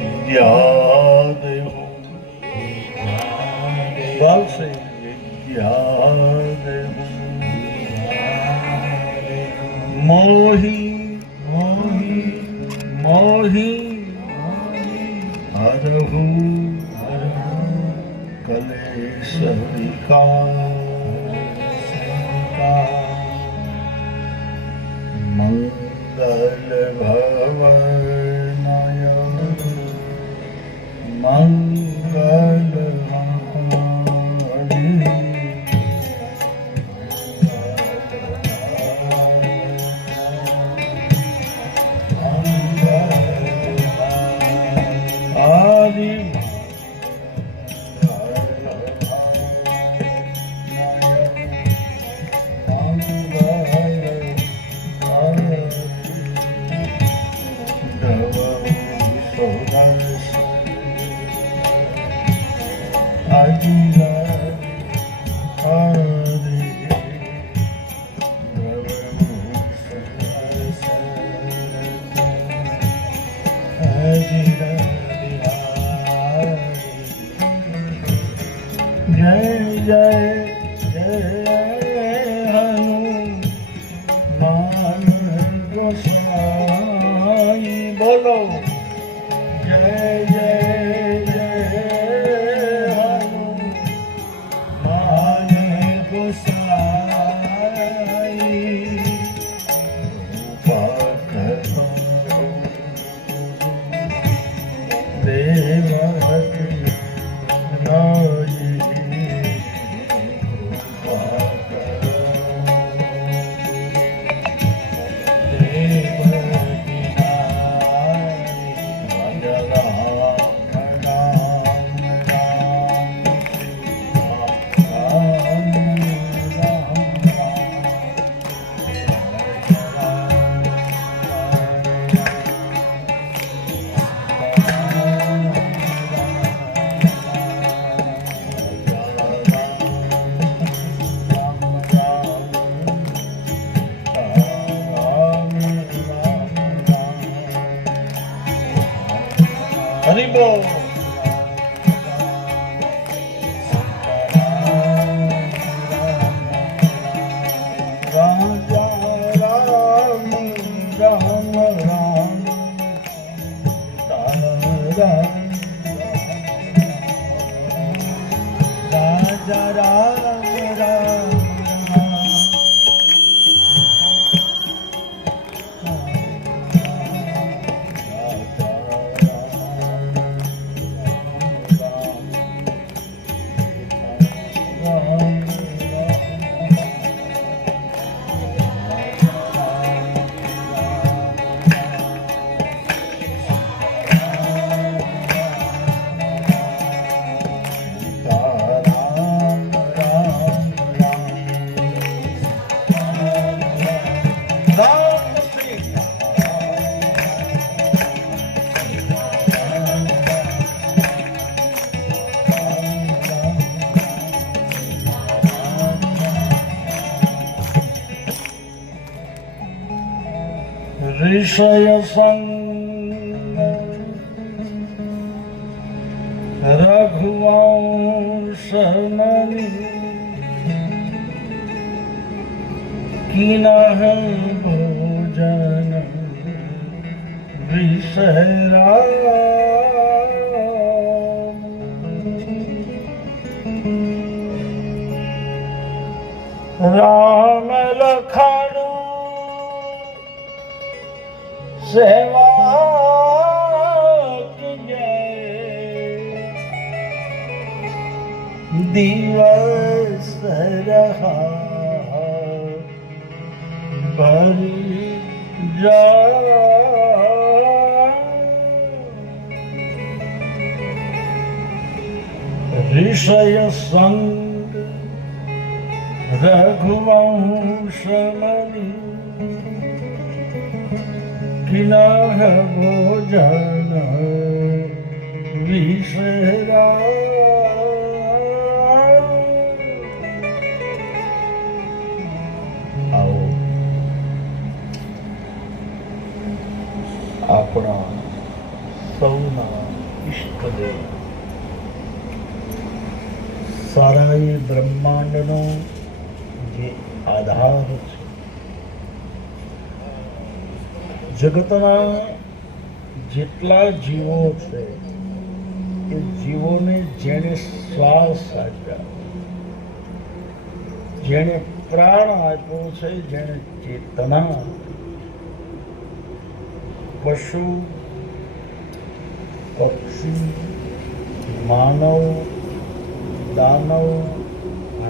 વિદ્યાદેવો ગાવશે વિદ્યાદેવો મોહી મોહી મોહી હરહુ કલેશ વિકાર મંગલ ભવનય મંગલ જય જય જય હનુમાન ગોસાઈ બોલો જય જય જય હનુમાન ગોસાઈ દેવહતી હરિબો રાજા રામ રામ રામ રાજા રામ રામ ऋषय संग रघुवंश मणि किनः भोजन विषरा राम लखन सेवा दिवस रहा भरी जा ऋषय संग रघुवंश मणि किनः भोजन विषरा આપણા સૌના ઈષ્ટદેવ, સારા એ બ્રહ્માંડનો જે આધાર છે, જગતના જેટલા જીવો છે એ જીવોને જેણે શ્વાસ આપ્યા, જેણે પ્રાણ આપ્યો છે, જેણે ચેતના, પશુ, પક્ષી, માનવ, દાનવ,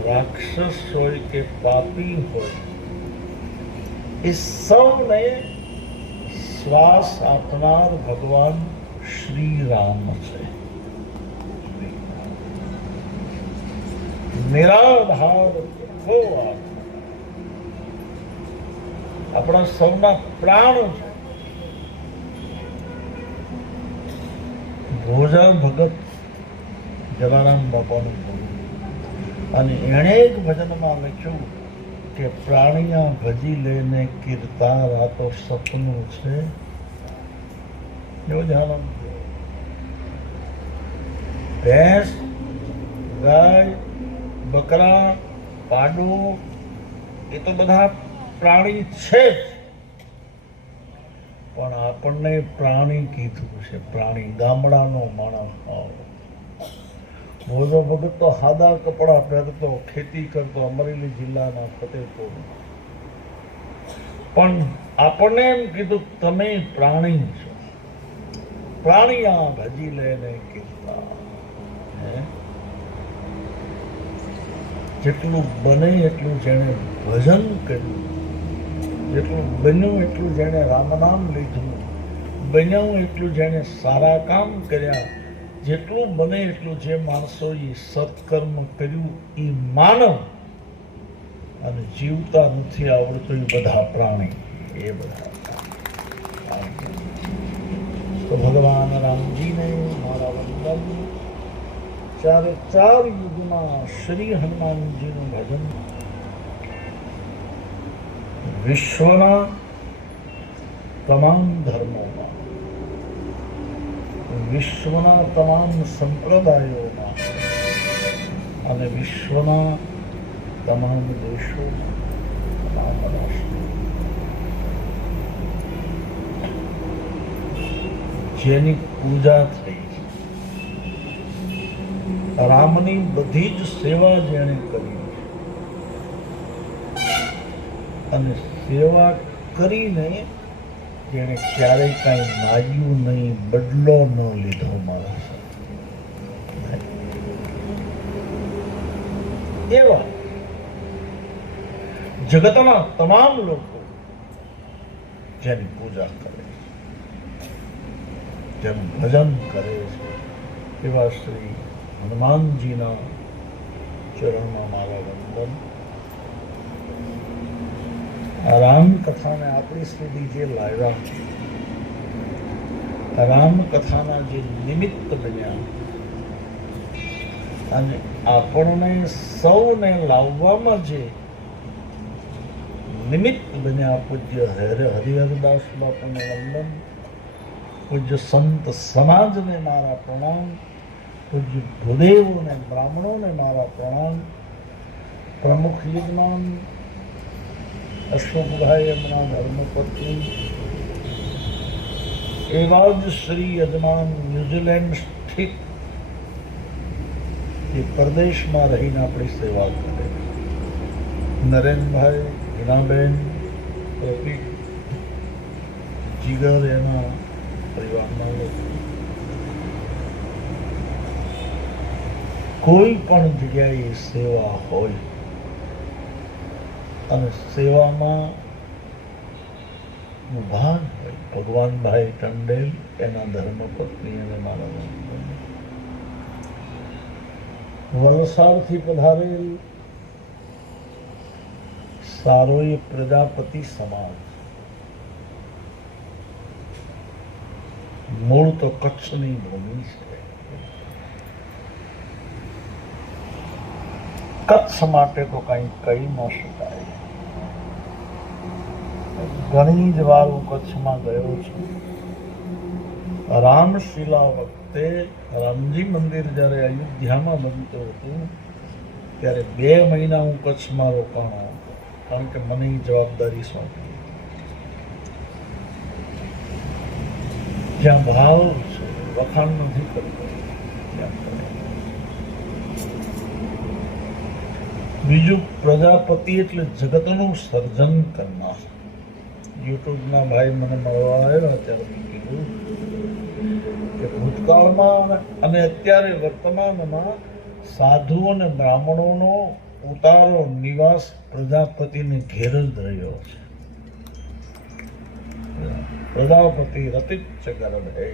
રાક્ષસ હોય કે પાપી હોય, એ સૌને શ્વાસ આપનાર ભગવાન શ્રી રામ છે. નિરાધાર આપણા સૌના પ્રાણ છે. ભોજા ભગત જલારામ બાપાનું બોલ્યું, અને એણે એક ભજનમાં લખ્યું કે પ્રાણિયા ભજી લેને કીર્તાર, આ તો સપનું છે. એવું ધ્યાન, ભેંસ, ગાય, બકરા, પાડો, એ તો બધા પ્રાણી છે જ, પણ આપણને પ્રાણી કીધું છે. પ્રાણી ગામડાનો માણસ. ભોજો ભગત તો સાદા કપડા પહેરતો, ખેતી કરતો, અમરેલી જિલ્લાના ફતેપુર, પણ આપણને એમ કીધું તમે પ્રાણી છો. પ્રાણીયા ભજી લેને કીર્તા. જેટલું બને એટલું જેણે ભજન કર્યું, જેટલું બન્યું એટલું જેણે રામ નામ લીધું, બન્યું એટલું જેણે સારા કામ કર્યા, જેટલું બને એટલું જે માણસોએ સત્કર્મ કર્યું એ માનવ, અને જીવતા નથી આવડતું એ બધા પ્રાણી. એ બધા તો ભગવાન રામજીને મારા વંદન. ચારે ચાર યુગમાં શ્રી હનુમાનજીનું ભજન વિશ્વના તમામ ધર્મોમાં, વિશ્વના તમામ સંપ્રદાયોમાં અને વિશ્વના તમામ દેશોમાં, તમામ રાષ્ટ્રો, જેની પૂજા થઈ, રામની બધી જ સેવા જેણે કરી, અને સેવા કરીને જેણે ક્યારેય કાંઈ માગ્યું નહીં, બદલો ન લીધો મારા સાથે, એવા જગતના તમામ લોકો જેની પૂજા કરે છે, જેનું ભજન કરે છે, એવા શ્રી હનુમાનજીના ચરણમાં મારા વંદન. આ રામકથાને આપણી સુધી જે લાવ્યા, રામકથાના જે નિમિત્ત બન્યા, અને આપણને સૌને લાવવામાં જે નિમિત્ત બન્યા, પૂજ્ય હરિહરદાસ બાપુને વંદન, પૂજ્ય સંત સમાજને મારા પ્રણામ, પૂજ્ય ભૂદેવોને, બ્રાહ્મણોને મારા પ્રણામ, પ્રમુખ યજમાન અશોકભાઈ, એમના ધર્મપત્ની, એવા જ શ્રી યજમાન ન્યુઝીલેન્ડ સ્થિત, એ પરદેશમાં રહીને આપણી સેવા કરે, નરેનભાઈ, હિનાબેન, પ્રતિક, જીગર, એના પરિવારના લોકો, કોઈ પણ જગ્યાએ સેવા હોય અને સેવામાં ઉભા હોય, ભગવાનભાઈ ટંડેલ, એના ધર્મપત્ની અને મારા વંદન. વલસાડથી પધારેલ સારોઈ પ્રજાપતિ સમાજ, મૂળ તો કચ્છની ભૂમિ છે. કચ્છ માટે તો કંઈ કહી ન શકાય. ઘણી જ વાર હું કચ્છમાં ગયો છું. રામશિલા વખતે વખતે રામજી મંદિર જ્યારે અયોધ્યામાં બનતું હતું ત્યારે 2 મહિના હું કચ્છમાં રોકાણો હતો, કારણ કે મને એ જવાબદારી સોંપી. જ્યાં ભાવ છે, વખાણ નથી કરતો. બીજું, પ્રજાપતિ એટલે જગતનું સર્જન કરનાર. યુટ્યુબના ભાઈ મને મળવા આવ્યા ત્યારે મેં કીધું કે ભૂતકાળમાં અને અત્યારે વર્તમાનમાં સાધુ અને બ્રાહ્મણોનો ઉતારો નિવાસ પ્રજાપતિને ઘેર જ રહ્યો છે. પ્રજાપતિ રતિત ગરડ હે.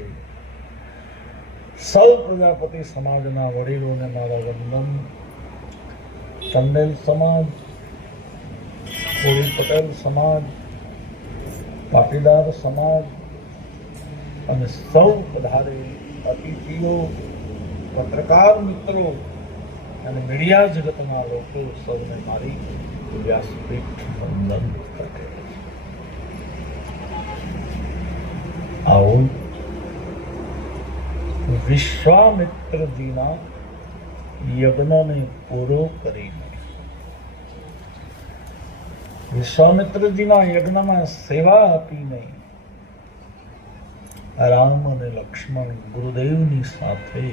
સૌ પ્રજાપતિ સમાજના વડીલોને મારા વંદન. ટંડેલ સમાજ, કોળી પટેલ સમાજ, પાટીદાર સમાજ અને સૌ પધારેલ અતિથિઓ, પત્રકાર મિત્રો અને મીડિયા જગતના લોકો સૌને મારી વ્યાસપીઠ વંદન કરે. આવો વિશ્વામિત્રજીના યજ્ઞને પૂરો કરીને વિશ્વામિત્રજીના યજ્ઞમાં સેવા આપીને રામ અને લક્ષ્મણ ગુરુદેવની સાથે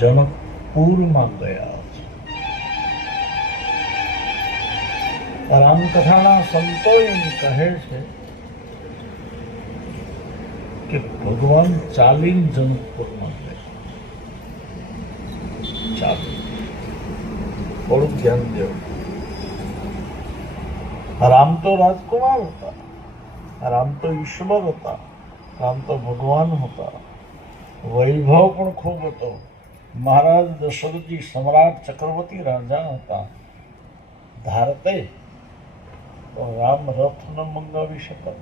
જનકપુરમાં ગયા છે. રામકથાના સંતો એમ કહે છે કે ભગવાન ચાલીને જનકપુરમાં ગયા. ચાલી, થોડુંક ધ્યાન દેવું. રામ તો રાજકુમાર હતા, રામ તો ઈશ્વર હતા, રામ તો ભગવાન હતા. વૈભવ પણ ખૂબ હતો. મહારાજ દશરથજી સમ્રાટ ચક્રવર્તી રાજા હતા. ધારતે તો રામ રથ ન મંગાવી શકે.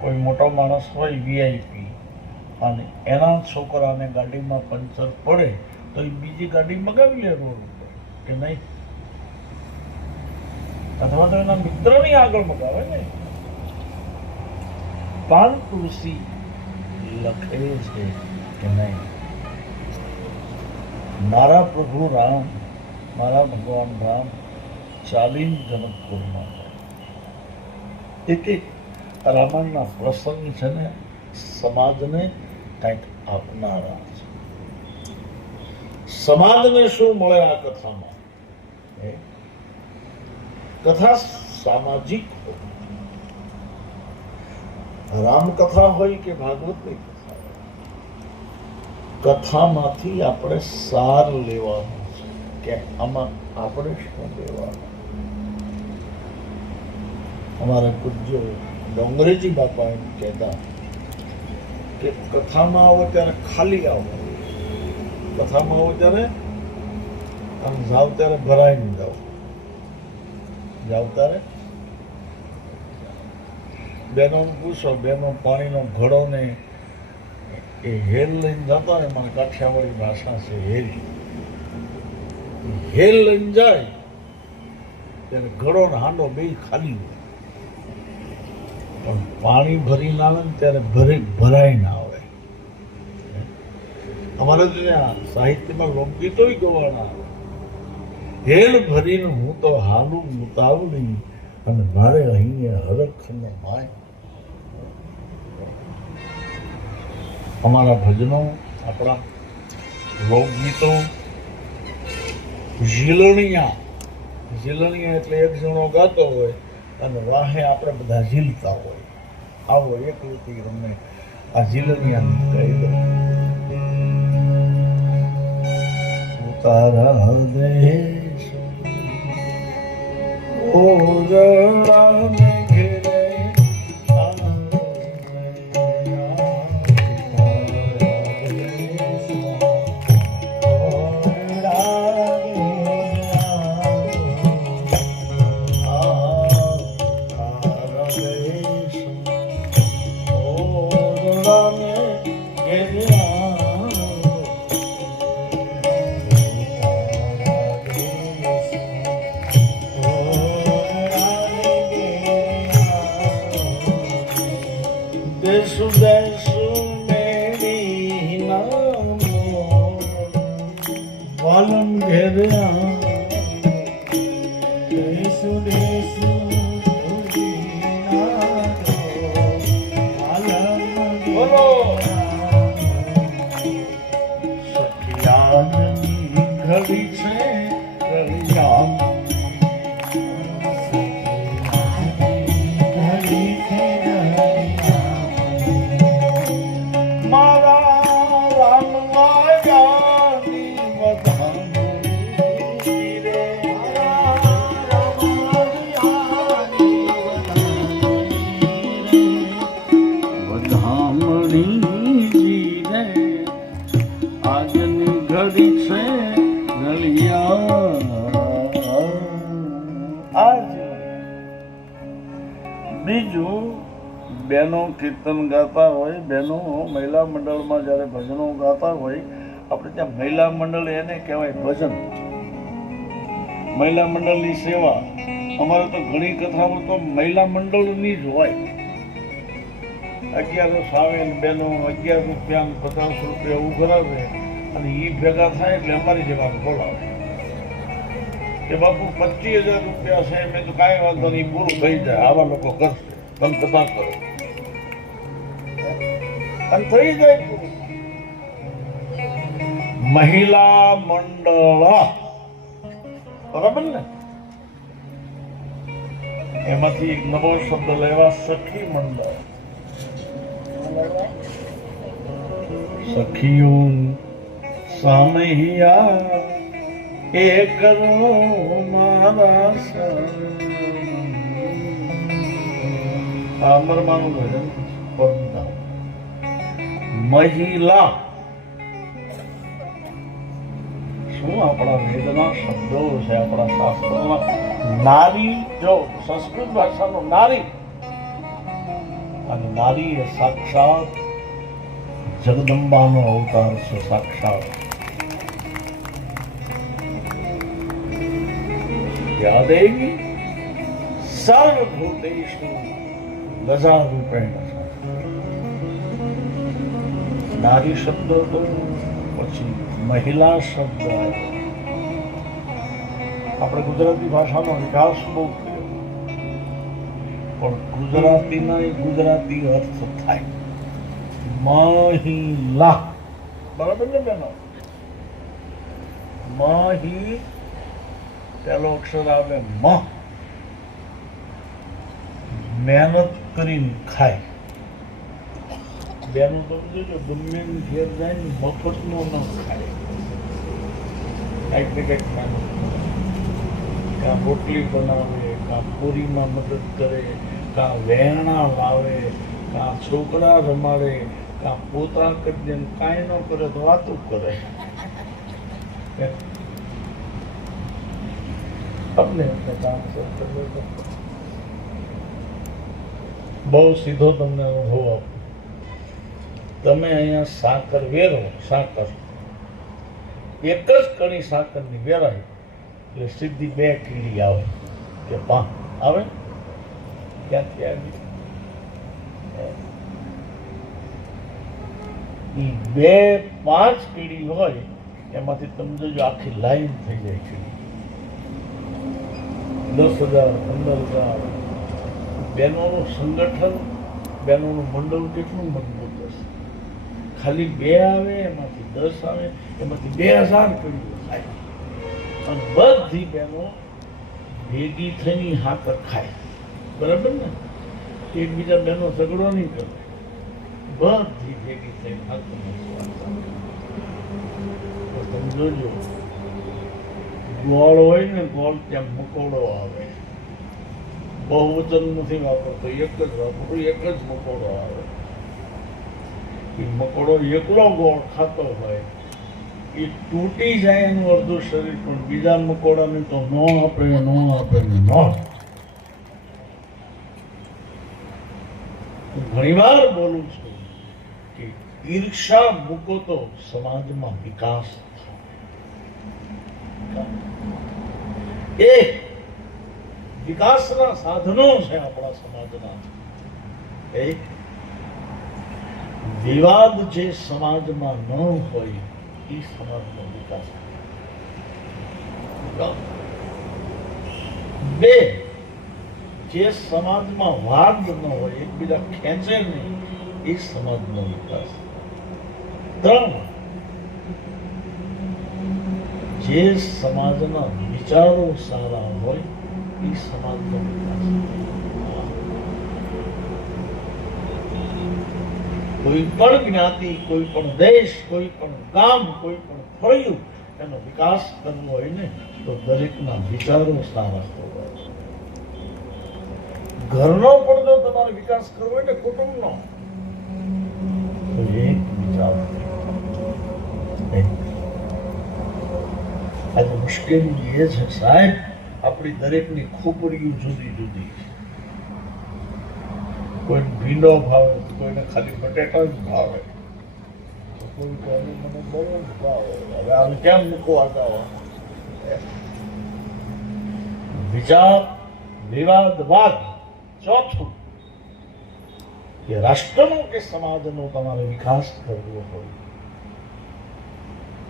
કોઈ મોટો માણસ હોય વીઆઈપી અને એના છોકરાને ગાડીમાં પંચર પડે તો એ બીજી ગાડી મગાવી લે રોડ ઉપર, કે નહીં? અથવા તો એના મિત્રની આગળ મગાવે ને. પાન તુલસી લખે છે કે નહીં, મારા પ્રભુ રામ, મારા ભગવાન રામ ચાલીને જનકપુરમાં એક રામાયણના પ્રસંગ છે ને સમાજને કંઈક આપનારા છે. સમાજને શું મળે આ કથામાં? કથા સામાજિક હોય, રામકથા હોય કે ભાગવતની કથા હોય, કથામાંથી આપણે સાર લેવાનો છે કે આમાં આપણે શું લેવાનું. અમારા પૂજ્ય ડોંગરેજી બાપા એમ કહેતા કે કથામાં આવો ત્યારે ખાલી આવો, કથામાં આવો ત્યારે આમ જાવ ત્યારે ભરાઈને જાઓ, જાવ ત્યારે બહેનોને પૂછો, બહેનો પાણીનો ઘડો ને એ હેલ લઈને જતા હોય, એમાં કાઠિયાવાડી ભાષા છે હેલ. હેલ લઈને જાય ત્યારે ઘડો ને હાંડો બે ખાલી હોય, પણ પાણી ભરીને આવે ને ત્યારે ભરાઈ ના આવે. અમારે ત્યાં સાહિત્યમાં લોકગીતો ગવાના આવે, હેલ ભરીને હું તો હાલું મુતાવલી અને મારે અહીંયા હરખ ને માય. અમારા ભજનો, આપણા લોકગીતો ઝીલણિયા એટલે એક જણો ગાતો હોય અને વાહે આપણે બધા ઝીલતા હોય. આવો એક રીતે તમને આ ઝીલણિયા કહી દો. તારા દેશ ઓરડાને ઘેરે દેશુ દેશુ મેરી નામો વાલમ ઘેર્યા દેશુ દેશુ બોલો સખિયાની ઘડી છે રળિયામ બીજું બહેનો કીર્તન ગાતા હોય, બહેનો મહિલા મંડળમાં જ્યારે ભજનો ગાતા હોય, આપણે ત્યાં મહિલા મંડળ એને કહેવાય ભજન, મહિલા મંડળની સેવા. અમારે તો ઘણી કથાઓ તો મહિલા મંડળની જ હોય. 1100 આવે ને બહેનો 11 રૂપિયા 50 રૂપિયા ઉઘરાવે અને એ ભેગા થાય એટલે અમારી જેવા બોલાવે કે બાપુ 25,000 રૂપિયા છે. મેં તો કાંઈ વાંધો નહીં, પૂરું થઈ જાય, આવા લોકો કરશે, તમે કથા કરો અને થઈ જાય પૂરું. મહિલા મંડળ બરાબર ને, એમાંથી એક નવો શબ્દ લેવા, સખી મંડળ. સખીઓ સામૈયા એ કરો મારા અમરમાનું ભજન. મહિલા શું આપણા વેદના શબ્દો છે, આપણા શાસ્ત્રોમાં. નારી, જો સંસ્કૃત ભાષાનો નારી, અને નારી એ સાક્ષાત જગદંબાનો અવતાર છે. સાક્ષાત યાદેવી સર્વભૂતેષુ લજારૂપેણ. નારી શબ્દ તો પછી મહિલા શબ્દ આવ્યો. આપણે ગુજરાતી ભાષાનો વિકાસ બહુ થયો, પણ ગુજરાતીના ગુજરાતી અર્થ થાય મહિલા. બરાબર ને બેનો? મહી પેલો અક્ષર આવે મ, મહેનત કરીને ખાય. બેનું તો જોજો, ગમે ઘેર જાય ને મફતનો ન ખાય, કંઈક ને કંઈક મહેનત કરે. કાં રોટલી બનાવે, કાં પૂરીમાં મદદ કરે, કાં વેરણા લાવે, કાં છોકરા રમાડે, કાં પોતા કરી દે. કાંઈ ન કરે તો વાતું કરે. બહુ સીધો તમને અનુભવ આપો. તમે અહીંયા સાકર વેરો, સાકર એક જ કણી સાકરની વેરાય એટલે સીધી 2 કીડી આવે કે 5 આવે. ક્યાંથી આવી? 2-5 કીડી હોય એમાંથી તમે જો આખી લાઈન થઈ જાય છે. 10,000 15,000 બહેનોનું સંગઠન, બહેનોનું મંડળ કેટલું મજબૂત હશે. ખાલી 2 આવે એમાંથી 10 આવે એમાંથી 2,000 કીડીઓ ખાય અને બધી બહેનો ભેગી થઈને હાકર ખાય. બરાબર ને? એકબીજા બહેનો ઝઘડો નહીં કરે, બધી ભેગી થઈને હાકર. તમે જોજો, ગોળ હોય ને, ગોળ ત્યાં મકોડો આવે. બહુવચન નથી વાપરતો, એક જ વાપરું, એક જ મકોડો આવે. એ મકોડો એકલો ગોળ ખાતો હોય, એ તૂટી જાય એનું અડધું શરીર, પણ બીજા મકોડાને તો ન આપે, ન આપે, ન. ઘણી વાર બોલું છું કે ઈર્ષા મૂકો તો સમાજમાં વિકાસ થાય. એ વિકાસના સાધનો છે આપણા સમાજના. એક વિવાદ જે સમાજમાં ન હોય એ સમાજનો વિકાસ થાય. બે, જે સમાજમાં વાદ ન હોય, એકબીજા ખેંચે નહીં, એ સમાજનો વિકાસ. ત્રણ, જે સમાજના વિચારો સારા હોય એ સમાજનો વિકાસ. કોઈ પણ જ્ઞાતિ, કોઈ પણ દેશ, કોઈ પણ ગામ, કોઈ પણ ફળિયું એનો વિકાસ કરવો હોય ને તો દરેકના વિચારો સારા હોવા જોઈએ. ઘરનો પણ જો તમારે વિકાસ કરવો હોય ને કુટુંબનો, તો એક વિચાર. આજે મુશ્કેલી એ છે સાહેબ, આપણી દરેકની ખોપડીઓ જુદી જુદી છે. કોઈને ભીંડો ભાવે, કોઈને ખાલી બટેટા જ ભાવે, કોઈ કહે મને બહુ જ ભાવે. હવે આને કેમ મૂકવા જાવ? વિચાર, વિવાદ, વાદ. ચોથું, કે રાષ્ટ્રનો કે સમાજનો તમારે વિકાસ કરવો હોય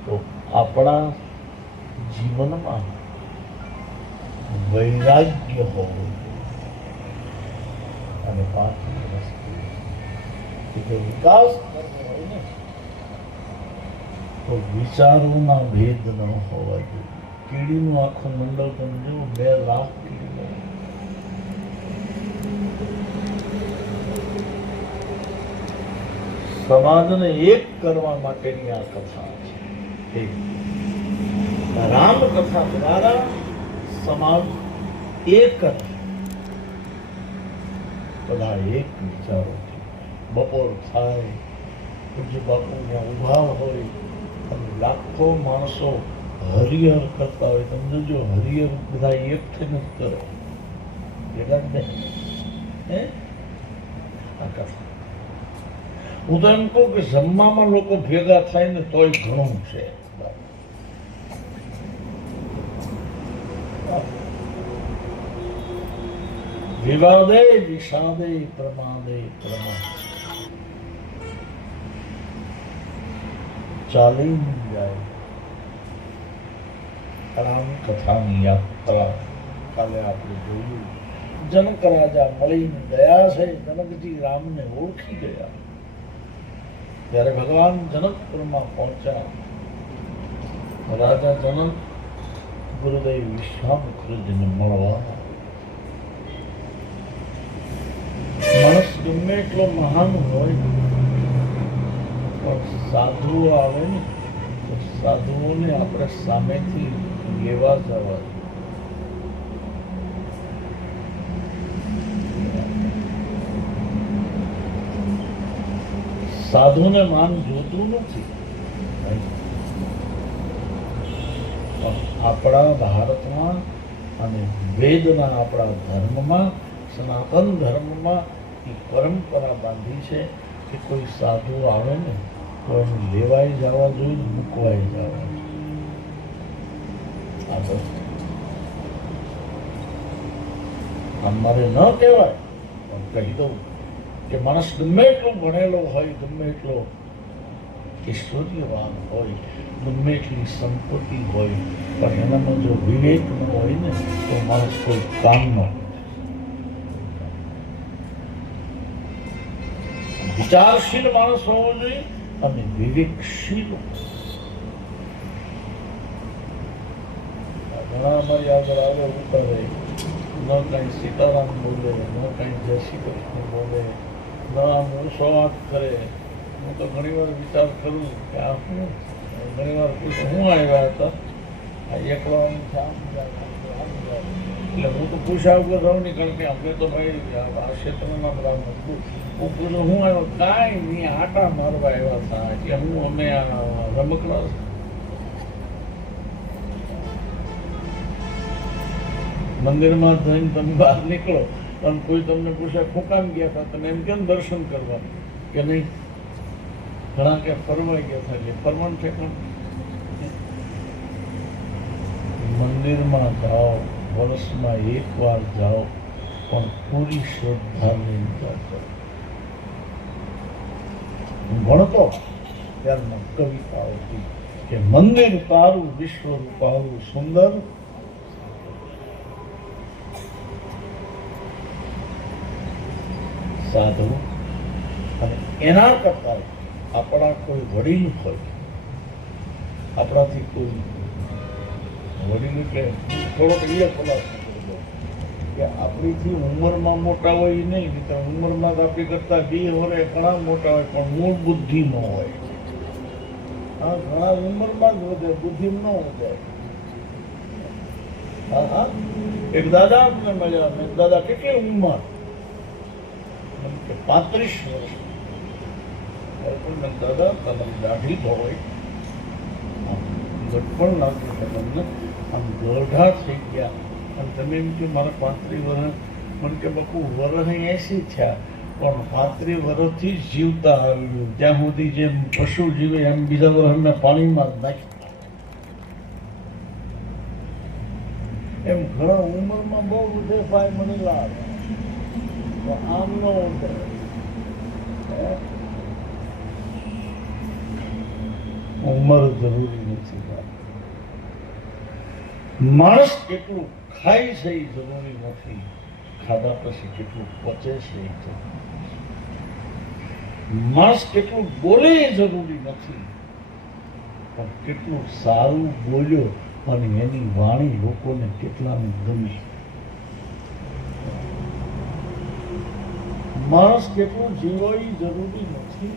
તો આપણા જીવનમાં વૈરાગ્ય હોવું. અને પાંચમી વસ્તુ કે વિકાસ કરવો હોય ને તો વિચારોના ભેદ ન હોવા જોઈએ. કીડીનું આખું મંડળ તમે જુઓ, 2 લાખ કીડી. સમાજને એક કરવા માટેની આ કથા છે. રામકથા દ્વારા સમાજ એક જ, બધા એક વિચારો. બપોર થાય, પૂજ્ય બાપુ ત્યાં ઉભા હોય અને લાખો માણસો હરિહર કરતા હોય. તમે જો હરિહર બધા એક થઈને જ કરે, ભેગા જ નહીં. આ કથા હું તો એમ કહું કે જમવામાં લોકો ભેગા થાય ને તોય ઘણું છે. વિવાદે વિષાદે પ્રમાદે પ્રમાદ ચાલી જાય. રામ કથાની યાત્રા કાલે આપણે જોયું. જનક રાજા મળીને ગયા છે. જનકજી રામને ઓળખી ગયા. ત્યારે ભગવાન જનકપુરમાં પહોંચ્યા. રાજા જનક ગુરુદેવ વિશ્વામિત્રજીને મળવા. માણસ ગમે એટલો મહાન હોય પણ સાધુઓ આવે ને તો સાધુઓને આપણે સામેથી લેવા જવા. સાધુને માન જોતું નથી. આપણા ભારતમાં અને વેદના આપણા ધર્મમાં, સનાતન ધર્મમાં એ પરંપરા બાંધી છે કે કોઈ સાધુ આવે ને તો એને લેવાઈ જવા જોઈએ, મૂકવાઈ જવા જોઈએ. અમારે ન કહેવાય પણ કહી દઉં કે માણસ ગમે એટલો ભણેલો હોય, ગમે એટલો ઐશ્વર્યવાન હોય, ગમે એટલી સંપત્તિ હોય, પણ એનામાં જો વિવેક ન હોય ને તો માણસ કોઈ કામનો. વિચારશીલ માણસ હોવો જોઈએ અને વિવેકશીલ. ઘણા અમારી આગળ આવે ઉતારે, ન કઈ સીતારામ બોલે, ન કઈ જય શ્રી કૃષ્ણ બોલે, ન મૂસો વાત કરે. હું તો ઘણી વાર વિચાર કરું કે આ શું. ઘણી વાર પૂછું હું આવ્યા હતા, આ એકલાનું છે, એટલે હું તો પૂછ્યા વગર રહું નહીં, કારણ કે અમે તો ભાઈ આ ક્ષેત્રના બધા મજબૂત. હું પૂછું હું આવ્યો, કાંઈ નહીં, આટા મારવા આવ્યા હતા કે હું અમે આ રમકડા. મંદિરમાં જઈને તમે બહાર નીકળો અને કોઈ તમને પૂછે શું કામ ગયા હતા, તમે એમ કેમ દર્શન કરવા કે નહીં. ઘણા કે ફરવા ગયા હતા, એટલે ફરવાનું છે પણ મંદિરમાં જાઓ, વર્ષમાં 1 વાર જાઓ, પણ પૂરી શ્રદ્ધા લઈને જાઓ. હું ભણતો ત્યારમાં કવિતા હતી કે મંદિર તારું વિશ્વ રૂપારું સુંદર, સાધુ અને એના કરતા આપણા કોઈ વડીલ હોય, આપણાથી કોઈ વડીલ કે થોડોક એ ખુલાસો કરી દો કે આપણીથી ઉંમરમાં મોટા હોય એ નહીં, ઉંમરમાં તો આપણી કરતા 2 વર્ષ ઘણા મોટા હોય પણ મૂળ બુદ્ધિ ન હોય. હા, ઘણા ઉંમરમાં જ વધે, બુદ્ધિ ન વધે. હા હા, એક દાદા આપણે મળ્યા. મેં દાદા કેટલી ઉંમર? 35 વર્ષ. દાદા તમારી દાઢી તો હોય, ગટપણ લાગ્યું છે તમને, આમ ગઢા થઈ ગયા અને તમે એમ કે મારા 35 વર્ષ, મને કે બાપુ વર્ષ 80 થયા પણ 35 વર્ષથી જ જીવતા આવ્યું, ત્યાં સુધી જેમ પશુ જીવે એમ બીજા વર્ષ મેં પાણીમાં જ નાખ્યા. એમ ઘણા ઉંમરમાં બહુ વધે ભાઈ મને લાગે, આમ ન વધે. ઉંમર જરૂરી નથી. માણસ કેટલું ખાય છે એ જરૂરી નથી, ખાધા પછી કેટલું પચે છે એ જરૂરી નથી. માણસ કેટલું બોલે એ જરૂરી નથી, પણ કેટલું સારું બોલ્યો અને એની વાણી લોકોને કેટલાને ગમી. માણસ કેટલું જીવો એ જરૂરી નથી.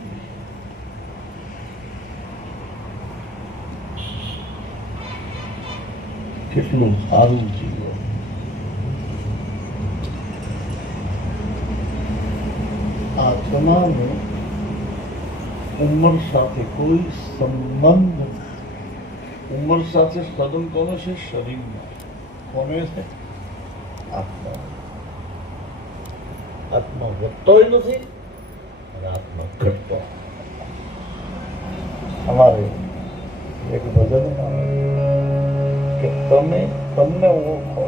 કેટલું સારું જીવન. આત્માનો ઉંમર સાથે કોઈ સંબંધ નથી. ઉંમર સાથે સંબંધ કોનો છે? શરીરનો. કોને છે? આત્મા. આત્મા વધતોય નથી અને આત્મા ઘટતો. અમારે એક ભજનમાં કે તમે તમને ઓળખો,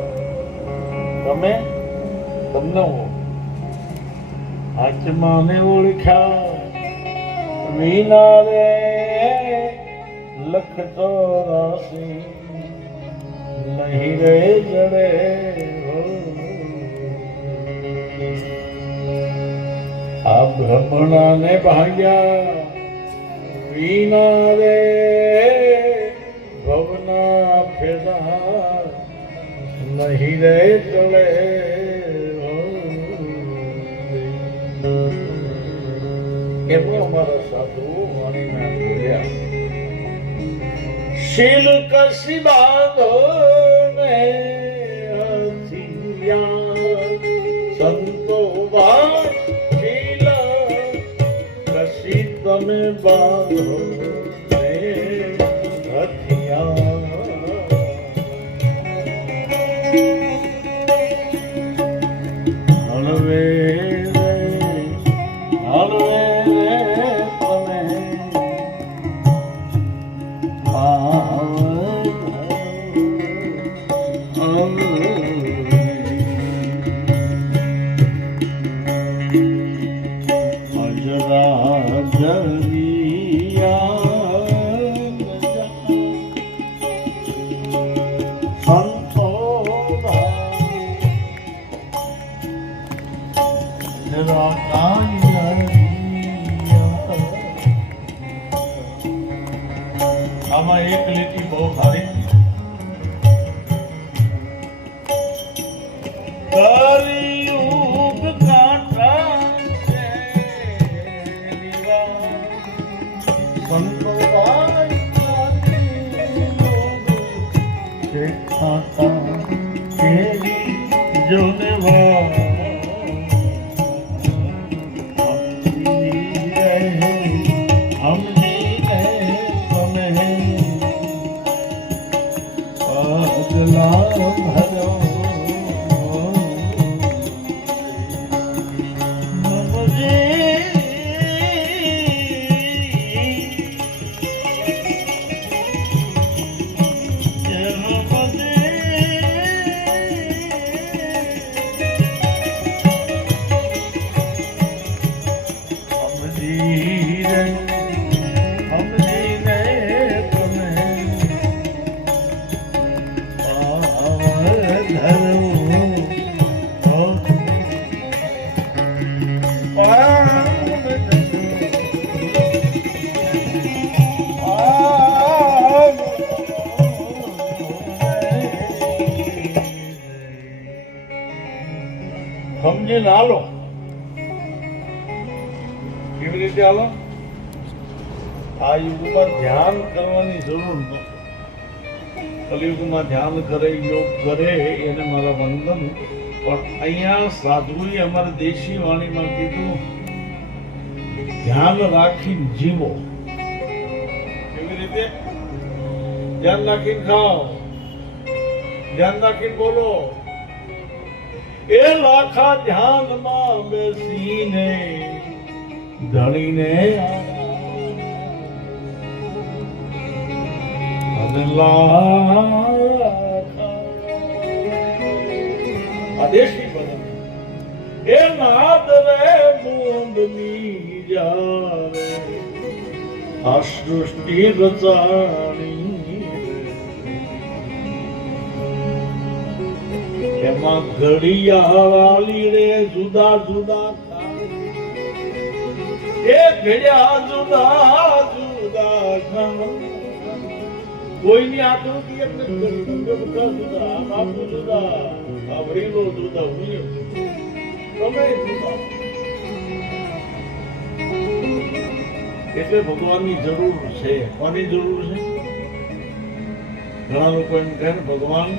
તમે તમને ઓળખો. આત્માને ઓળખ્યા વિના રે 184 નહીં રે જડે. આ બ્રહ્મણાને ભાગ્યા વિના રે ભવના ફેરા નહીં રે ચડે. એમાં અમારા સાધુ વાણીમાં બોલ્યા, શીલ કસી બાંધો ને હથિયા, સંતો શીલ કસી તમે બાંધો ને હથિયા. હળવે આમાં એક લીટી બહુ સારી, કલિયુગ કાંટા જોને સમજીને તમે સમજીને હાલો. કેવી રીતે હાલો? આ યુગમાં ધ્યાન કરવાની જરૂર નથી. કલિયુગમાં ધ્યાન કરે, યોગ કરે, એને મારા વંદન. પણ અહીંયા સાધુએ અમારા દેશી વાણીમાં કીધું ધ્યાન રાખીને જીવો. કેવી રીતે? ધ્યાન રાખીને ખાઓ, ધ્યાન રાખીને બોલો. એ લાખા ધ્યાનમાં બેસીને ધણીને આદેશી બને એ નાદ રે મૂંદની જારે આ સૃષ્ટિ રચાણી એમાં ઘડિયાળી રે જુદા જુદા એ ઘડિયા જુદા જુદા કોઈની આકૃતિ એમ નથી કરી. બધા જુદા, આ બાપુ જુદા, આ વડીલો જુદા, તમે જુદા. એટલે ભગવાનની જરૂર છે. કોની જરૂર છે? ઘણા લોકો એમ કહે ને ભગવાન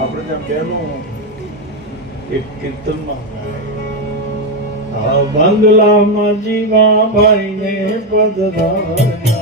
આપણે ત્યાં બેનું એક કીર્તનમાં બંગલામાં જીવા ભાઈ ને પધરાયા.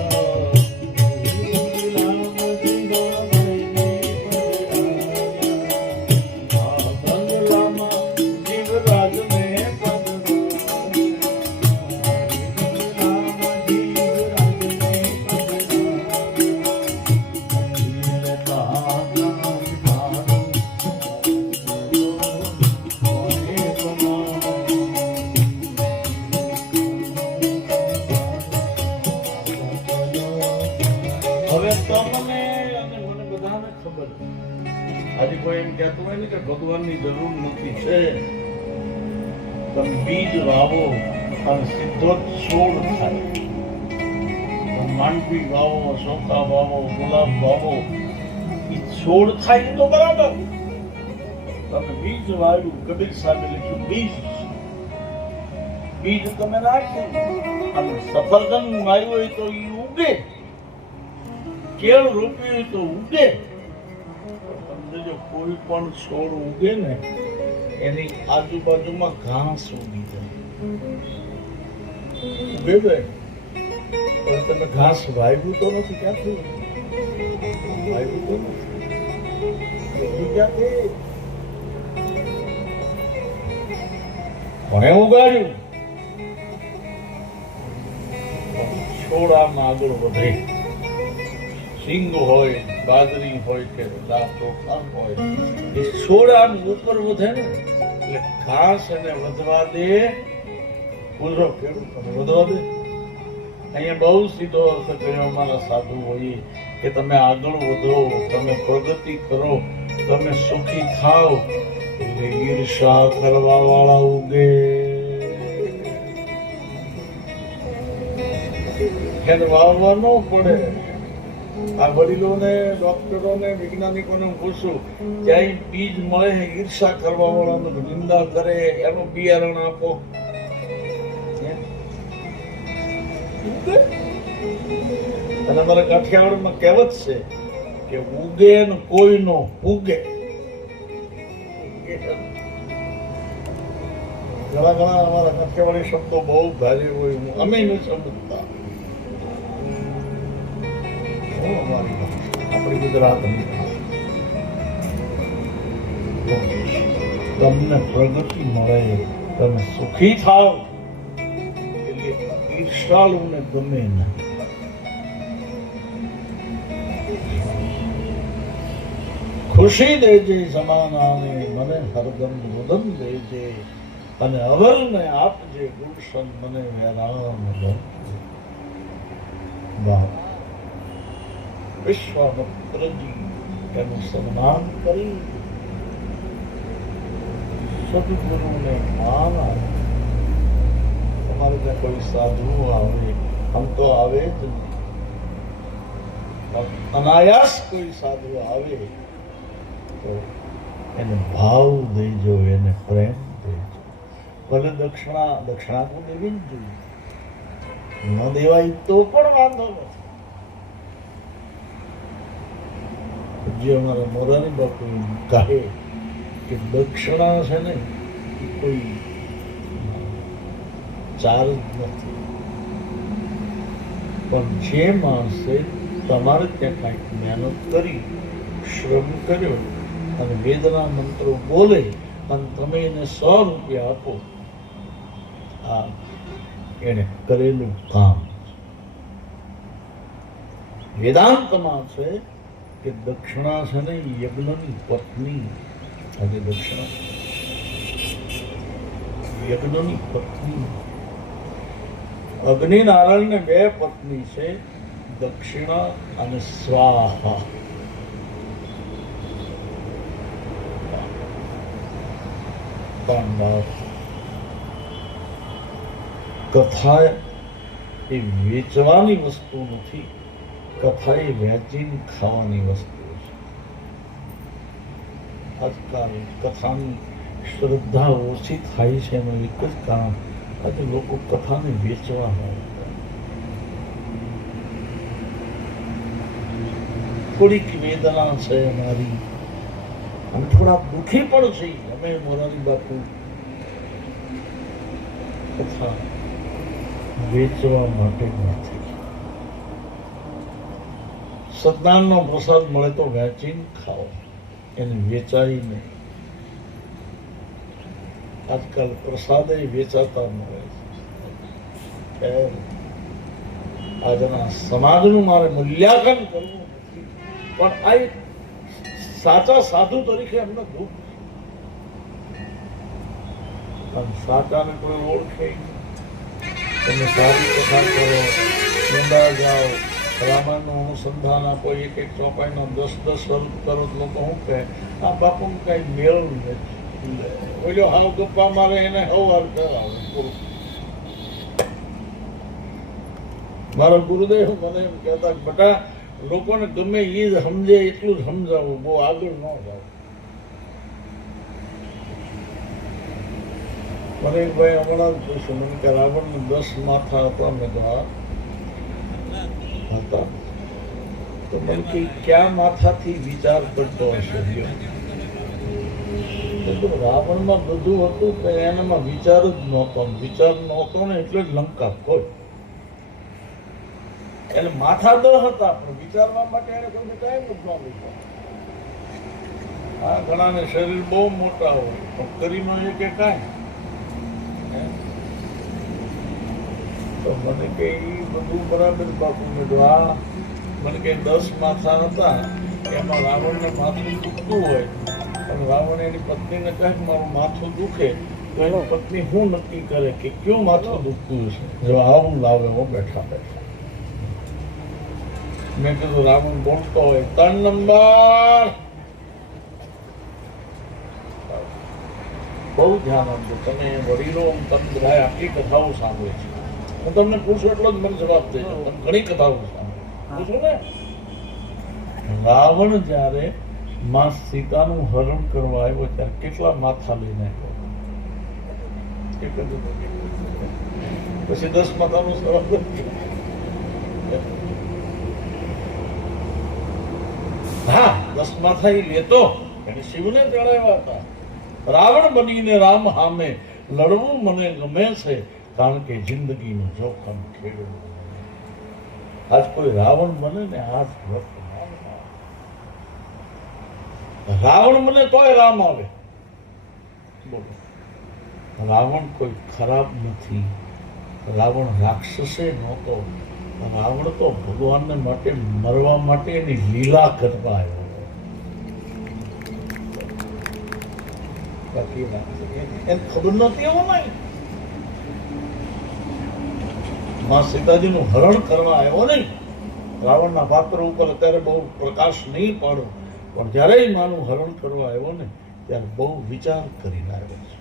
આજે કોઈ એમ કહેતું હોય ને કે ભગવાનની જરૂર નથી. છે તમે બીજ વાવો અને સીધો જ છોડ થાય. માંડવી વાવો, ચોખા વાવો, ગુલાબ વાવો, એ છોડ થાય તો બરાબર. તમે બીજ વાવ્યું, કબીર સાહેબે લખ્યું બીજ. બીજ તમે નાખ્યું અને સફરજન વાવ્યું હોય તો એ ઉગે, કેળ રોપ્યું હોય તો ઉગે. જો કોઈ પણ છોડ ઉગે ને એની આજુબાજુમાં ઘાસ ઉગી જાય. પણ તમે ઘાસ વાવ્યું તો નથી. ક્યાંથી વાવ્યું તો નથી? ક્યાંથી? કોણે ઉગાડ્યું? છોડ આમ આગળ વધે. સિંગ હોય, બાજરી હોય કે ચોખા હોય, એ છોડ આમ ઉપર વધે ને એટલે ઘાસ એને વધવા દે. બોલો ખેડૂત વધવા દે. અહીંયા બહુ સીધો અર્થ કર્યો અમારા સાધુ હોય કે તમે આગળ વધો, તમે પ્રગતિ કરો, તમે સુખી થાવ. એટલે ઈર્ષા કરવા વાળા ઉગે. એને વાવવા ન પડે. આ વડીલોને, ડોક્ટરોને, વૈજ્ઞાનિકોને હું પૂછું, ક્યાંય બીજ મળે ઈર્ષા કરવા વાળાને નિંદા કરે એનું બિયારણ આપો. અને અમારા કાઠિયાવાડમાં કહેવત છે કે ઉગે ને કોઈ નો ઉગે. ઘણા ઘણા અમારા કાઠિયાવાડી શબ્દો બહુ ભારે હોય, અમે નથી સમજતા. આપણી ગુજરાતની તમને પ્રગતિ મળે, તમે સુખી થાવ એટલે ઈર્ષાળુને ગમે ના. ખુશી દેજે સમાનાને મને હરદમ રુદન દેજે અને અવરને આપજે ગુલશન મને વેરામ. બાપ વિશ્વામિત્રજી એનું સન્માન કરી સદગુરુને માન આપે. તમારે ત્યાં કોઈ સાધુ આવે, આમ તો આવે જ નહીં, અનાયાસ કોઈ સાધુ આવે તો એને ભાવ દેજો, એને પ્રેમ દેજો. ભલે દક્ષિણા તો દેવી જ જોઈએ, ન દેવાય તો પણ વાંધો નથી. જે અમારા મોરારી બાપુ કહે કે દક્ષિણા છે ને એ કોઈ ચાર્જ નથી, પણ જે માણસે તમારે ત્યાં કાંઈક મહેનત કરી, શ્રમ કર્યો અને વેદના મંત્રો બોલે અને તમે એને 100 રૂપિયા આપો, આ એને કરેલું કામ. વેદાંતમાં છે કે દક્ષિણા છે ને યજ્ઞની પત્ની, આજે દક્ષિણા યજ્ઞની પત્ની. અગ્નિનારાયણને 2 પત્ની છે, દક્ષિણા અને સ્વાહા. કથા એ વેચવાની વસ્તુ નથી, કથા એ વહેંચીને ખાવાની વસ્તુ છે. આજકાલ કથાની શ્રદ્ધા ઓછી થાય છે એનું એક જ કારણ, આજે લોકો કથાને વેચવા હોય. થોડીક વેદના છે અમારી, અમે થોડા દુઃખી પણ છીએ. અમે મોરારી બાપુ કથા વેચવા માટે નથી. સત્યનારાયણનો પ્રસાદ મળે તો વહેંચીને ખાઓ, એને વેચાઈ નહીં. આજકાલ પ્રસાદ વેચાતા મળે છે. આજના સમાજનું મારે મૂલ્યાંકન કરવું નથી, પણ આ એક સાચા સાધુ તરીકે અમને દુઃખ. પણ સાચાને કોઈ ઓળખે નહીં. તમે સારી કથા કરો, મંદા જાઓ, રામાયણનું અનુસંધાન આપો, એક ચોપાઈનો 10 સ્વરૂપ કરો, લોકો શું કહે આ બાપુને કઈ મેળ નથી. ઓલો હાવ ગપ્પા મારે એને હવાર કરાવે. મારા ગુરુદેવ મને એમ કહેતા કે બેટા લોકોને ગમે એ જ સમજે એટલું જ સમજાવું, બહુ આગળ ન જાવ. મને એક ભાઈ હમણાં જ પૂછ્યું, મને કે રાવણને 10 માથા હતા. મેં તો હતા તો મને કે ક્યાં માથાથી વિચાર કરતો હશે? રાવણમાં બધું હતું કે એનામાં વિચાર જ નહોતો, વિચાર નહોતો ને એટલે જ લંકા કોઈ. એને માથા 10 હતા પણ વિચારવા માટે એને કોઈ ટાઈમ જ ન લીધો. આ ઘણાને શરીર બહુ મોટા હોય પણ કરીમાં એ કે કાંઈ. તો મને કે બધું બરાબર બાપુ. મેં આ મને કે 10 માથા હતા, એમાં રાવણને માથું દુખતું હોય અને રાવણ એની પત્નીને કહે કે મારું માથું દુખે, તો એની પત્ની શું નક્કી કરે કે કયું માથું દુખતું હશે? જો આવું લાવે હો બેઠા બેઠા. મેં કીધું રાવણ બોલતો હોય 3 નંબર. બહુ ધ્યાન આપજો તમે વડીલો, તમે બધા આટલી કથાઓ સાંભળે છે. હું તમને પૂછું એટલો જ મને જવાબ દેજો. તમે ઘણી કથાઓ સાંભળે પૂછો ને. રાવણ જયારે માં સીતાનું હરણ કરવા આવ્યો ત્યારે કેટલા માથા લઈને આવ્યો? પછી 10 માથાનો સવાલ. હા 10 માથા એ લેતો, એને શિવને ચડાવ્યા હતા. રાવણ બનીને રામ સામે લડવું મને ગમે છે, કારણ કે જિંદગીનું જોખમ ખેડવું. આજ કોઈ રાવણ બને ને આજ રાવણ બને તોય રામ આવે. બોલો, રાવણ કોઈ ખરાબ નથી. રાવણ રાક્ષસે નહોતો. રાવણ તો ભગવાનને માટે મરવા માટે એની લીલા કરવા આવ્યો. બાકી એને ખબર નહોતી એવું નહીં. માં સીતાજીનું હરણ કરવા આવ્યો નહીં, રાવણના પાત્ર ઉપર અત્યારે બહુ પ્રકાશ નહીં પાડો, પણ જ્યારે માનું હરણ કરવા આવ્યો ને ત્યારે બહુ વિચાર કરીને આવ્યો છે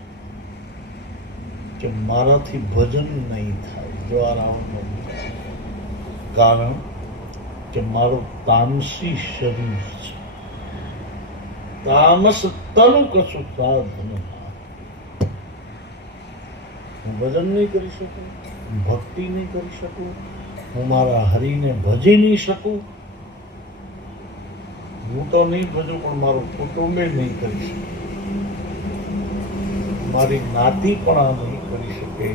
કે મારાથી ભજન નહીં થાય. જો આ રાવણનો વિચાર, કારણ કે મારું તામસી શરીર છે, તામસ તનું કશું સાધન, હું ભજન નહીં કરી શકું, ભક્તિ નહીં કરી શકું, હું મારા હરિને ભજી નહીં શકું. હું તો નહીં ભજું પણ મારું કુટુંબે નહીં કરી શકે, મારી જ્ઞાતિ પણ આ નહીં કરી શકે,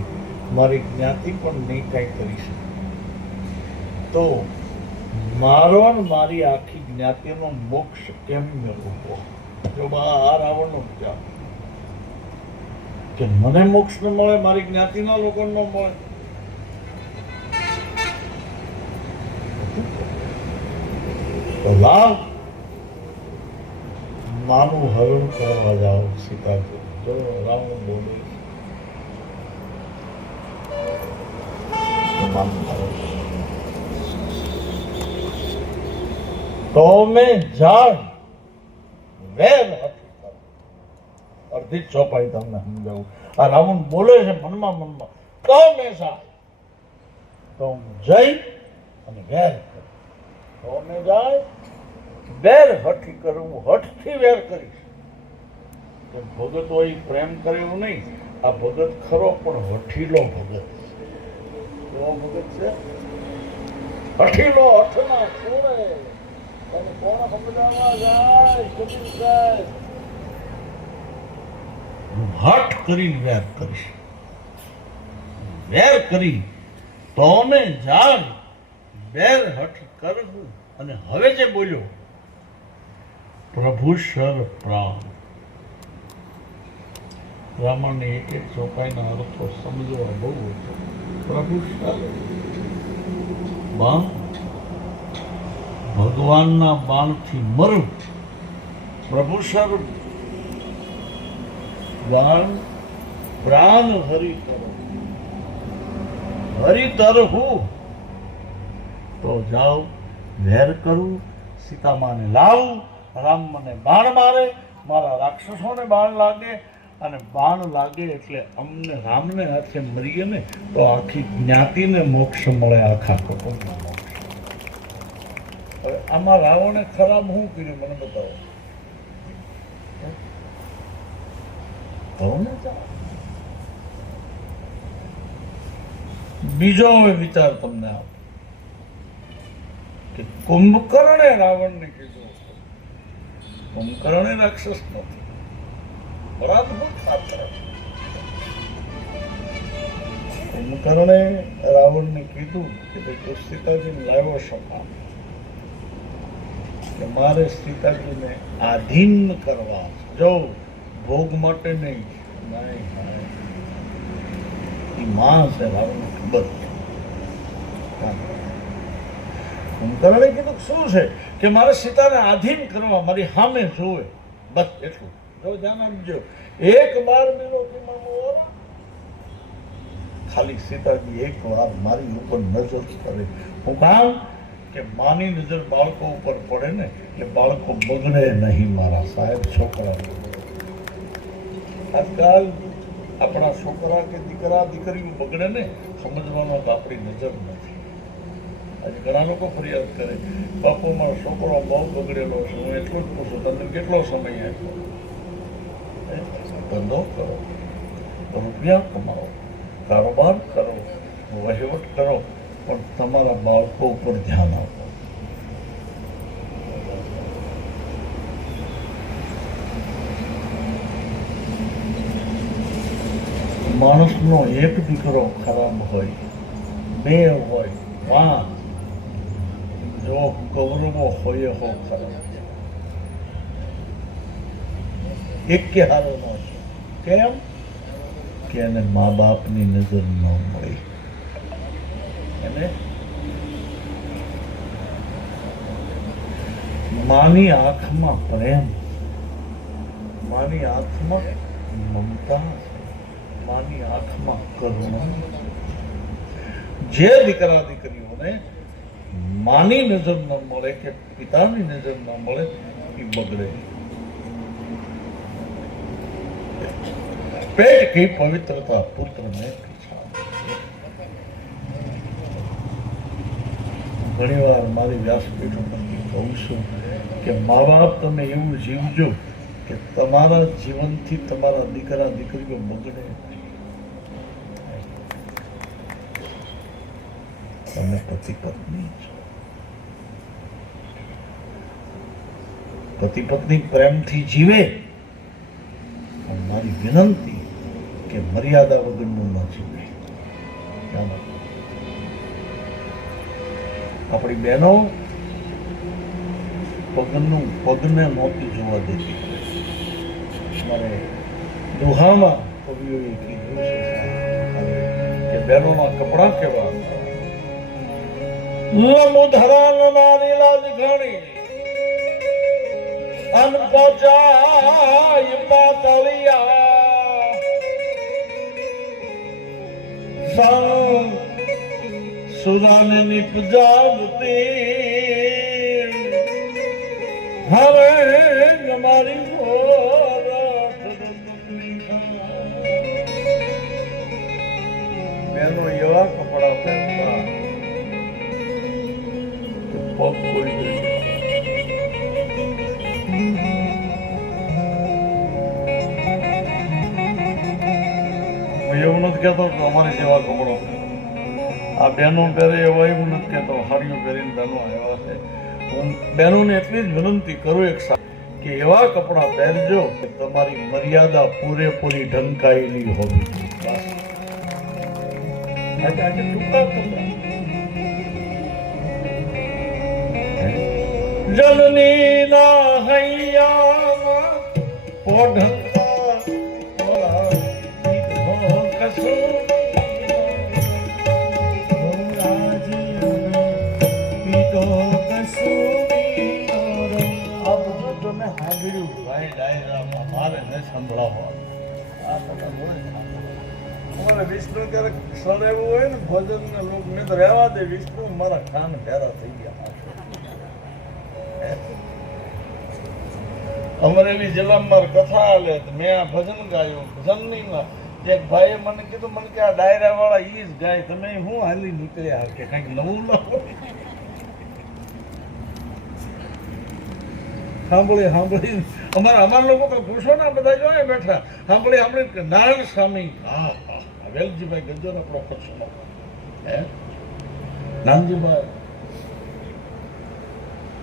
મારી જ્ઞાતિ પણ નહીં કાંઈ કરી શકે. તો મારો ને મારી આખી જ્ઞાતિનો મોક્ષ કેમ મેળવવો? જો આ રાવણનો વિચાર કે મને મોક્ષ ન મળે, મારી જ્ઞાતિના લોકો ન મળે. તો લાવ માનું હરણ કરવા જાઓ સીતાજી. જો રાવણ બોલે તો મેં જાણ વેર હતી. અડધી ચોપાઈ તમને સમજાવું. આ રાવણ બોલે છે મનમાં મનમાં, તો મેં સા તો જઈ અને વેર કરું, તો મેં જાય વેર હઠી કરું, હઠથી વેર કરીશ. ભગત હોય પ્રેમ કરે એવું નહીં, આ ભગત ખરો પણ હઠીલો ભગત. એવો ભગત છે હઠીલો, હઠના સુરે. કોણ સમજાવવા જાય? કબીર સાહેબ, હઠ કરીને વેર કરીશ, વેર કરી તો મેં જાણ વેર હઠ કરવું. અને હવે જે બોલ્યો પ્રભુ સર પ્રાણ, રામાયણની એક એક ચોપાઈના અર્થો સમજવા બહુ હતો. પ્રભુ સર બાણ, ભગવાનના બાણથી મરું. પ્રભુ સર બાણ, પ્રાણ હરિ તર, હરિ તરહું. તો જાઓ વેર કરું, સીતામાને લાવું, રામ મને બાણ મારે, મારા રાક્ષસોને બાણ લાગે, અને બાણ લાગે એટલે અમને રામને હાથે મરીએ ને તો આખી જ્ઞાતિને મોક્ષ મળે, આખા કુટુંબનો મોક્ષ. હવે આમાં રાવણે ખરાબ શું કર્યું મને બતાવો. બીજો હવે વિચાર તમને આપ કે કુંભકર્ણે રાવણને કીધું, કુંભકર્ણે રાક્ષસ નથી, અદ્ભુત પાત્ર. કુંભકર્ણે રાવણને કીધું કે તું સીતાજીને લાવ્યો શપા, કે મારે સીતાજીને આધીન કરવા, જો ભોગ માટે નહીં. એ માં છે, રાવણને ખબર છે. કુંભકર્ણે કીધું શું છે કે મારે સીતાને આધીન કરવા, મારી સામે જોવે, બસ એટલું. જો ધ્યાન આપજો, એક વાર ખાલી સીતાજી એક વાર મારી ઉપર નજર કરે. હું કામ કે માની નજર બાળકો ઉપર પડે ને એટલે બાળકો બગડે નહીં. મારા સાહેબ છોકરા, આજકાલ આપણા છોકરા કે દીકરા દીકરીઓ બગડે ને સમજવાનો તો આપણી નજર નથી. આજે ઘણા લોકો ફરિયાદ કરે, બાપુ મારો છોકરો બહુ બગડેલો છે, હું એટલું જ પૂછું તને કેટલો સમય આપ્યો? ધંધો કરો, રૂપિયા કમાઓ, કારોબાર કરો, વહીવટ કરો, પણ તમારા બાળકો ઉપર ધ્યાન આપો. માણસનો એક દીકરો ખરાબ હોય, બે હોય, પાંચ, જો કૌરવો હોય હો ખરાબ, એક કે હારો ન છે. કેમ કે એને મા બાપની નજર ન મળી, એને માની આંખમાં પ્રેમ, માની આંખમાં મમતા, માની આંખમાં કરુણા. જે દીકરા દીકરીઓને માની નજર ન મળે કે પિતાની નજર ન મળે એ બગડે. પેટ કી પવિત્રતા પુત્ર ને ઘણી વાર મારી વ્યાસપીઠ ઉપરથી કહું છું કે મા બાપ તમે એવું જીવજો કે તમારા જીવનથી તમારા દીકરા દીકરીઓ બગડે. તમે પતિ પત્ની છો, પતિ પત્ની પ્રેમથી જીવે. પણ મારી વિનંતી કે મર્યાદા વગરનું ન જીવે. આપણી બહેનો પગને નહોતી જોવા દેતી. મારે દુહામાં કવિઓએ કીધું છે કે બહેનોના કપડાં કેવા લંબુધરા નારી લાજ ઘણી અન પહોંચાય પાતળિયા સંગ સુરાને નિપજાવતી હવે મારી બહેનો એવા કપડા પહેરતા પગ કોઈ ગઈ. એવું નથી કહેતો કે અમારે જેવા કપડો આ બહેનો પહેરે એવા, એવું નથી કહેતો હાડીઓ પહેરીને બહેનો આવ્યા છે. હું બહેનોને એટલી જ વિનંતી કરું એક કે એવા કપડાં પહેરજો કે તમારી મર્યાદા પૂરેપૂરી ઢંકાયેલી હોવી જોઈએ. ટૂંકા કપડા જનની ના હૈયામાં પોઢંતા વિષ્ણુ ક્યારેક સર એવું હોય ને ભોજન ને લોક ને તો રહેવા દે. વિષ્ણુ મારા કાન ભેરા થઈ ગયા. અમરેલી જિલ્લામાં કથા હાલે મેં આ ભજન ગાયું. ભજનની એક ભાઈએ મને કીધું મને કે આ ડાયરા વાળા ઈ જ ગાય, તમે હું હાલી નીકળ્યા કે કંઈક નવું ન હોય. સાંભળી અમારા લોકો તો પૂછો ને બધા જોયા બેઠા સાંભળી નારાયણ સ્વામી વેલજીભાઈ ગજ્જર આપણો પક્ષ હે નાનજીભાઈ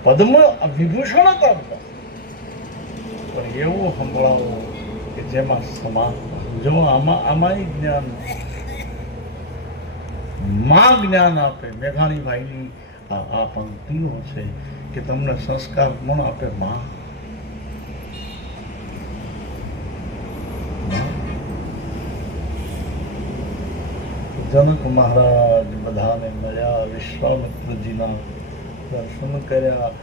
પદ્મ વિભૂષણ હતા બધા. પણ એવું સંભળાવું કે જેમાં સમાન જો આમાં જ્ઞાન માં જ્ઞાન આપે. મેઘાણીભાઈની આ પંક્તિઓ છે કે તમને સંસ્કાર કોણ આપે? માં. જનક મહારાજ બધાને મળ્યા, વિશ્વામિત્રજીના દર્શન કર્યા.